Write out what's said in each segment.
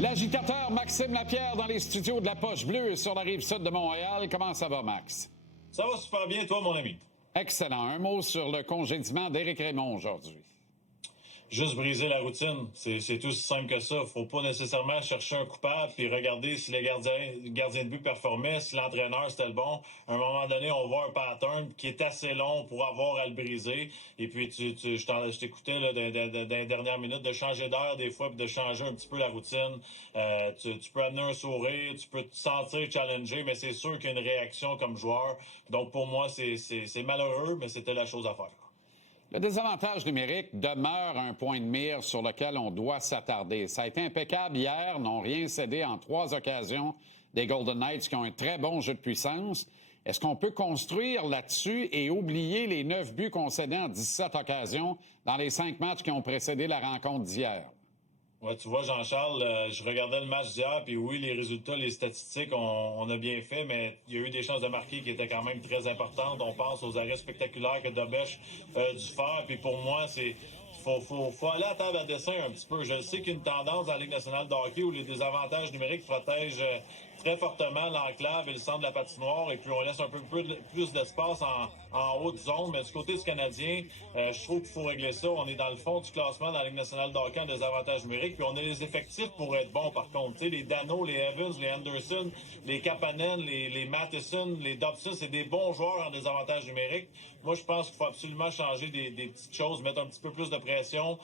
L'agitateur Maxime Lapierre dans les studios de la Poche Bleue sur la rive sud de Montréal. Comment ça va, Max? Ça va super bien, toi, mon ami. Excellent. Un mot sur le congédiement d'Éric Raymond aujourd'hui. Juste briser la routine, c'est aussi simple que ça. Faut pas nécessairement chercher un coupable puis regarder si les gardiens de but performaient, si l'entraîneur c'était le bon. À un moment donné, on voit un pattern qui est assez long pour avoir à le briser. Et puis, je t'écoutais là, dans les dernières minutes de changer d'air des fois puis de changer un petit peu la routine. Tu peux amener un sourire, tu peux te sentir challenger, mais c'est sûr qu'il y a une réaction comme joueur. Donc, pour moi, c'est malheureux, mais c'était la chose à faire. Le désavantage numérique demeure un point de mire sur lequel on doit s'attarder. Ça a été impeccable hier, n'ont rien cédé en 3 occasions des Golden Knights qui ont un très bon jeu de puissance. Est-ce qu'on peut construire là-dessus et oublier les 9 buts concédés en 17 occasions dans les 5 matchs qui ont précédé la rencontre d'hier? Ouais, tu vois, Jean-Charles, je regardais le match d'hier, puis oui, les résultats, les statistiques, on a bien fait, mais il y a eu des chances de marquer qui étaient quand même très importantes. On pense aux arrêts spectaculaires que Dobech a dû faire, puis pour moi, faut aller à table à dessin un petit peu. Je sais qu'il y a une tendance dans la Ligue nationale de hockey où les désavantages numériques protègent très fortement l'enclave et le centre de la patinoire, et puis on laisse un peu plus d'espace en haute zone. Mais du côté du Canadien, je trouve qu'il faut régler ça. On est dans le fond du classement dans la Ligue nationale de hockey en désavantage numérique, puis on a les effectifs pour être bons par contre. Tu sais, les Dano, les Evans, les Anderson, les Kapanen, les Matheson, les Dobson, c'est des bons joueurs en désavantage numérique. Moi, je pense qu'il faut absolument changer des petites choses, mettre un petit peu plus de pression,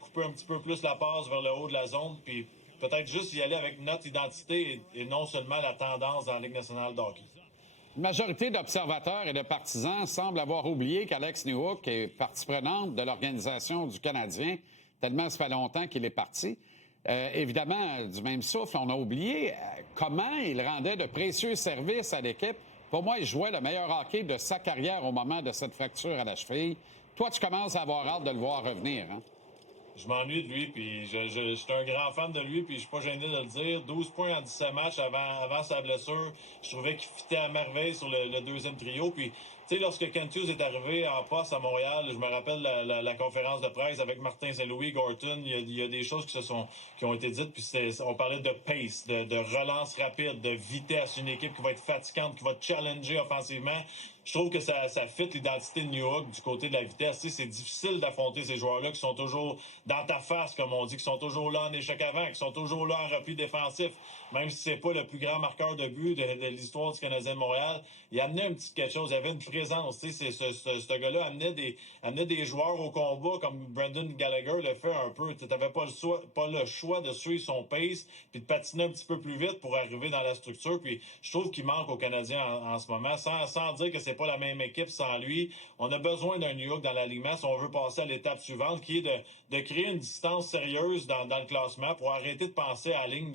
couper un petit peu plus la passe vers le haut de la zone, puis peut-être juste y aller avec notre identité et non seulement la tendance dans la Ligue nationale de hockey. Une majorité d'observateurs et de partisans semblent avoir oublié qu'Alex Newhook est partie prenante de l'organisation du Canadien, tellement ça fait longtemps qu'il est parti. Évidemment, du même souffle, on a oublié comment il rendait de précieux services à l'équipe. Pour moi, il jouait le meilleur hockey de sa carrière au moment de cette fracture à la cheville. Toi, tu commences à avoir hâte de le voir revenir, hein? Je m'ennuie de lui, puis je suis un grand fan de lui, puis je suis pas gêné de le dire. 12 points en 17 matchs avant sa blessure. Je trouvais qu'il fitait à merveille sur le deuxième trio. Puis, tu sais, lorsque Kent Hughes est arrivé en poste à Montréal, je me rappelle la conférence de presse avec Martin Saint-Louis, Gorton, il y a des choses qui ont été dites, puis on parlait de pace, de relance rapide, de vitesse, une équipe qui va être fatigante, qui va te challenger offensivement. Je trouve que ça fit l'identité de Newhook du côté de la vitesse. Tu sais, c'est difficile d'affronter ces joueurs-là qui sont toujours dans ta face, comme on dit, qui sont toujours là en échec avant, qui sont toujours là en repli défensif. Même si c'est pas le plus grand marqueur de but de l'histoire du Canadien de Montréal, il amenait un petit quelque chose. Il y avait une présence. Tu sais, ce gars-là amenait des joueurs au combat comme Brendan Gallagher le fait un peu. Tu n'avais pas le choix de suivre son pace puis de patiner un petit peu plus vite pour arriver dans la structure. Puis je trouve qu'il manque aux Canadiens en ce moment, sans dire que c'est pas la même équipe sans lui. On a besoin d'un Newhook dans l'alignement si on veut passer à l'étape suivante, qui est de créer une distance sérieuse dans le classement pour arrêter de penser à la ligne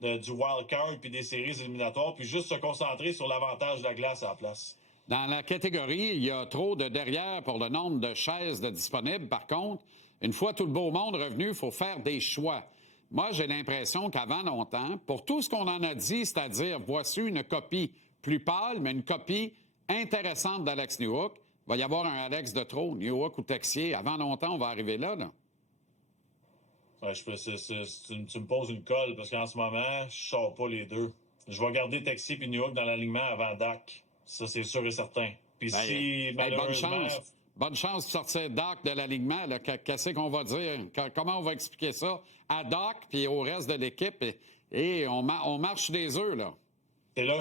du wild card puis des séries éliminatoires, puis juste se concentrer sur l'avantage de la glace à la place. Dans la catégorie, il y a trop de derrière pour le nombre de chaises de disponibles. Par contre, une fois tout le beau monde revenu, il faut faire des choix. Moi, j'ai l'impression qu'avant longtemps, pour tout ce qu'on en a dit, c'est-à-dire voici une copie plus pâle, mais une copie intéressante d'Alex Newhook, il va y avoir un Alex de trop, Newhook ou Texier. Avant longtemps, on va arriver là. Ouais, tu me poses une colle parce qu'en ce moment, je sors pas les deux. Je vais garder Texier et Newhook dans l'alignement avant Dak. Ça, c'est sûr et certain. Puis si, malheureusement... Bonne chance de sortir Dak de l'alignement. Qu'est-ce qu'on va dire? Comment on va expliquer ça à Dak puis au reste de l'équipe? Et on marche des œufs, là.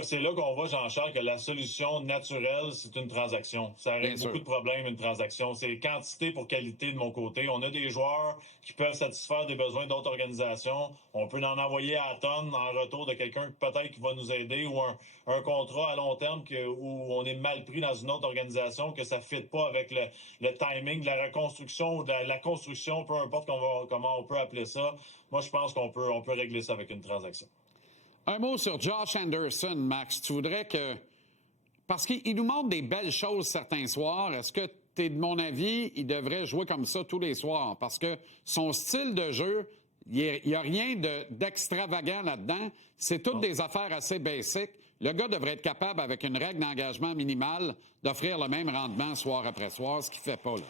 C'est là qu'on voit, Jean-Charles, que la solution naturelle, c'est une transaction. Ça règle beaucoup de problèmes, une transaction. C'est quantité pour qualité de mon côté. On a des joueurs qui peuvent satisfaire des besoins d'autres organisations. On peut en envoyer à tonnes en retour de quelqu'un peut-être qui va nous aider ou un contrat à long terme où on est mal pris dans une autre organisation, que ça ne fit pas avec le timing de la reconstruction ou de la construction, peu importe comment on peut appeler ça. Moi, je pense qu'on peut régler ça avec une transaction. Un mot sur Josh Anderson, Max. Tu voudrais que... Parce qu'il nous montre des belles choses certains soirs. Est-ce que tu es de mon avis, il devrait jouer comme ça tous les soirs? Parce que son style de jeu, il n'y a rien d'extravagant là-dedans. C'est toutes des affaires assez basiques. Le gars devrait être capable, avec une règle d'engagement minimale, d'offrir le même rendement soir après soir, ce qu'il ne fait pas, là.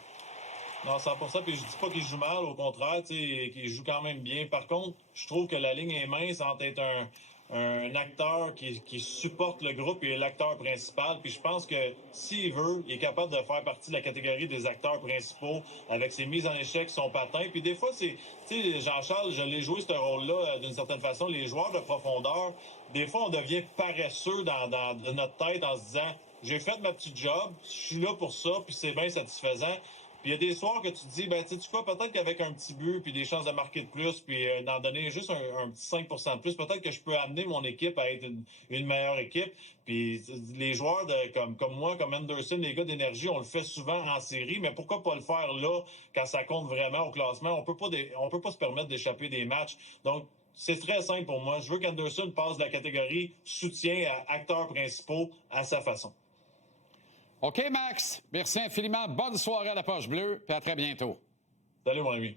Non, 100%. Puis je dis pas qu'il joue mal, au contraire, qu'il joue quand même bien. Par contre, je trouve que la ligne est mince entre être un acteur qui supporte le groupe et l'acteur principal. Puis je pense que s'il veut, il est capable de faire partie de la catégorie des acteurs principaux avec ses mises en échec, son patin. Puis des fois, tu sais, Jean-Charles, je l'ai joué ce rôle-là d'une certaine façon. Les joueurs de profondeur, des fois, on devient paresseux dans notre tête en se disant, j'ai fait ma petite job, je suis là pour ça, puis c'est bien satisfaisant. Puis il y a des soirs que tu te dis, ben, tu sais quoi, peut-être qu'avec un petit but, puis des chances de marquer de plus, puis d'en donner juste un petit 5 de plus, peut-être que je peux amener mon équipe à être une meilleure équipe. Puis les joueurs comme moi, comme Anderson, les gars d'énergie, on le fait souvent en série, mais pourquoi pas le faire là, quand ça compte vraiment au classement? On peut pas se permettre d'échapper des matchs. Donc, c'est très simple pour moi. Je veux qu'Anderson passe de la catégorie soutien à acteurs principaux à sa façon. OK, Max. Merci infiniment. Bonne soirée à la Poche Bleue, puis à très bientôt. Salut, mon ami.